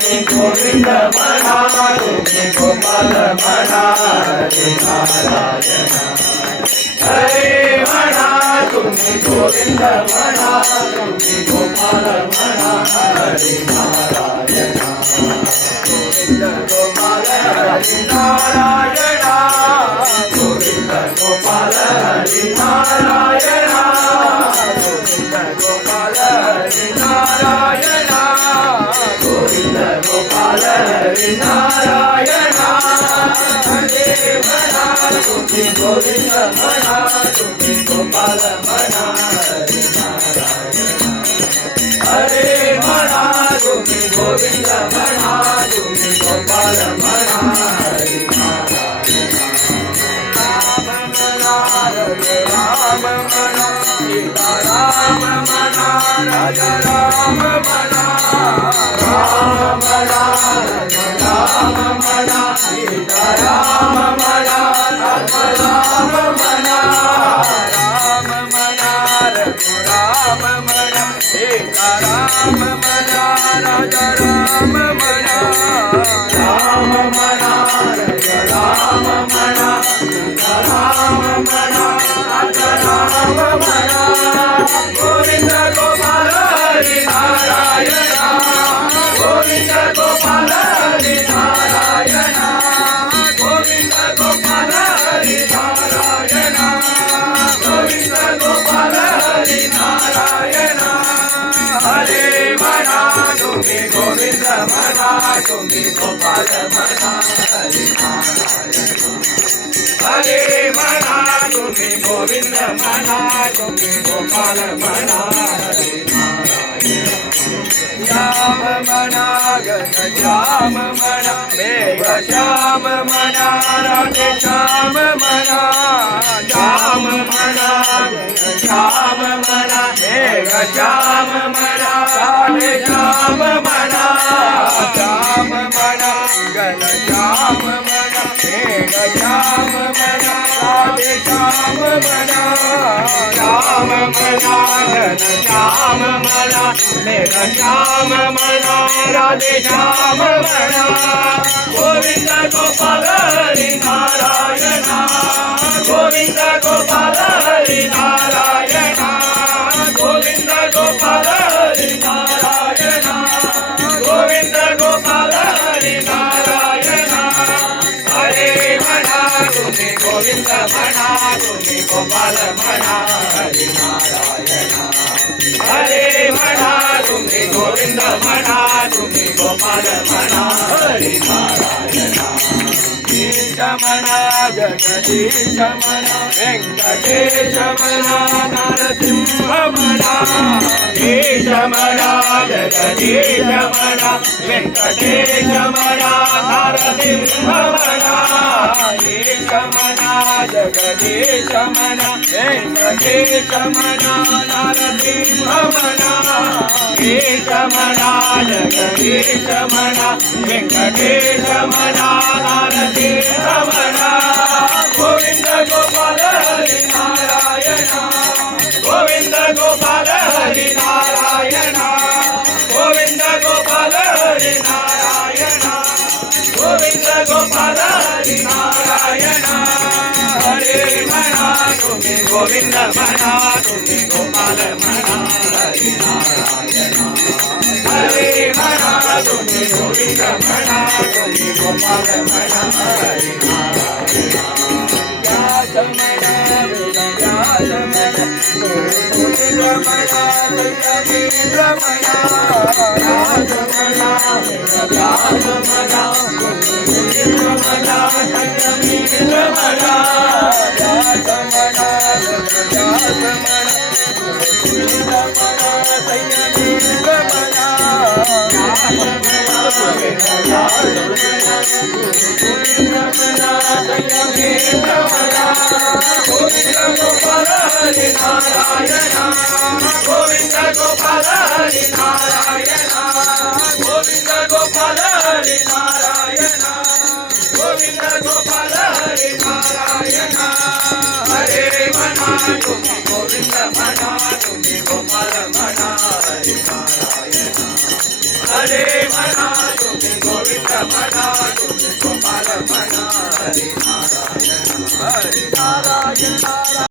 तुम्ही गोविंद म्हणा, तुम्ही गोपाल म्हणा, हरे नारायण हरे म्हणा, तुम्ही गोविंद म्हणा, तुम्ही गोपाल म्हणा, हरे नारायण गोविंद गोपाल हरि नारायण, गोविंद गोपाल हरि नारायण, गोविंद गोपाल हरि नारायण, गोविंद गोपाल हरि नारायण हरे म्हणा, तुम्ही गोविंद म्हणा, तुम्ही गोपाल म्हणा, हरि नारायण हरे म्हणा, तुम्ही गोविंद म्हणा, तुम्ही गोपाल म्हणा, हरि नारायण राम म्हणा, सीता राम म्हणा, राजा राम म्हणा, राम म्हणा, राम म्हणा, सीता राम म्हणा, राजा राम म्हणा, राम म्हणा, राम म्हणा, सीता राम म्हणा, राजा राम म्हणा, राम म्हणा, राम म्हणा, सीता राम म्हणा, राजा राम म्हणा, गोविंद गोपाल हरि नारायण, गोविंद गोपाल हरि नारायण, गोविंद गोपाल हरि नारायण, गोविंद गोपाल हरि नारायण हरे म्हणा, तुम्ही गोविंद म्हणा, तुम्ही गोपाल म्हणा, हरि नारायण हरे म्हणा, तुम्ही गोविंद म्हणा, तुम्ही गोपाल म्हणा, हरि नारायण श्याम म्हणा, घन श्याम म्हणा, मेघ श्याम म्हणा, राधे श्याम म्हणा, श्याम म्हणा, घन श्याम म्हणा, मेघ श्याम म्हणा, राधे श्याम म्हणा, श्याम म्हणा, घन श्याम म्हणा, मेघ श्याम म्हणा, राधे श्याम म्हणा, श्याम म्हणा, घन श्याम म्हणा, मेघ श्याम म्हणा, राधे श्याम म्हणा, गोविंद गोपाल हरि नारायण, गोविंद गोपाल हरि नारायण, गोविंद गोपाल हरि नारायण, गोविंद गोपाल हरि नारायण हरे म्हणा, तुम्ही गोविंद म्हणा, तुम्ही गोपाल म्हणा, हरि नारायण हरे म्हणा, तुम्ही गोविंद म्हणा, तुम्ही गोपाल म्हणा, हरि नारायण ईश म्हणा, जगदीश म्हणा, व्यंकटेश म्हणा, नरसिंह म्हणा, ईश म्हणा, जगदीश म्हणा, व्यंकटेश म्हणा, नरसिंह म्हणा, ईश म्हणा, जगदीश म्हणा, व्यंकटेश म्हणा, नरसिंह म्हणा, ईश म्हणा, जगदीश म्हणा, व्यंकटेश म्हणा, नरसिंह म्हणा, गोविंद गोपाल हरि नारायण, गोविंद गोपाल हरि नारायण, गोविंद गोपाल हरि नारायण, गोविंद गोपाल हरि नारायण हरे म्हणा, तुम्ही गोविंद म्हणा, तुम्ही गोपाल म्हणा, हरि नारायण हरे म्हणा, तुम्ही गोविंद म्हणा, तुम्ही गोपाल म्हणा, हरि नारायण व्यास म्हणा, वेदव्यास म्हणा, गोविंद म्हणा, सत्यवीर म्हणा, राज म्हणा, वेदव्यास म्हणा, गोविंद म्हणा, सत्यवीर म्हणा, व्यास म्हणा, वेदव्यास म्हणा, गोविंद म्हणा, सत्यवीर म्हणा, राज म्हणा, वेदव्यास म्हणा, गोविंद म्हणा, सत्यवीर म्हणा, गोविंद गोपाल हरि नारायण, गोविंद गोपाल हरि नारायण, गोविंद गोपाल हरि नारायण, गोविंद गोपाल हरि नारायण हरे म्हणा, तुम्ही गोविंद म्हणा, तुम्ही गोपाल म्हणा, हरि नारायण हरे म्हणा, हरी नारायण नारायण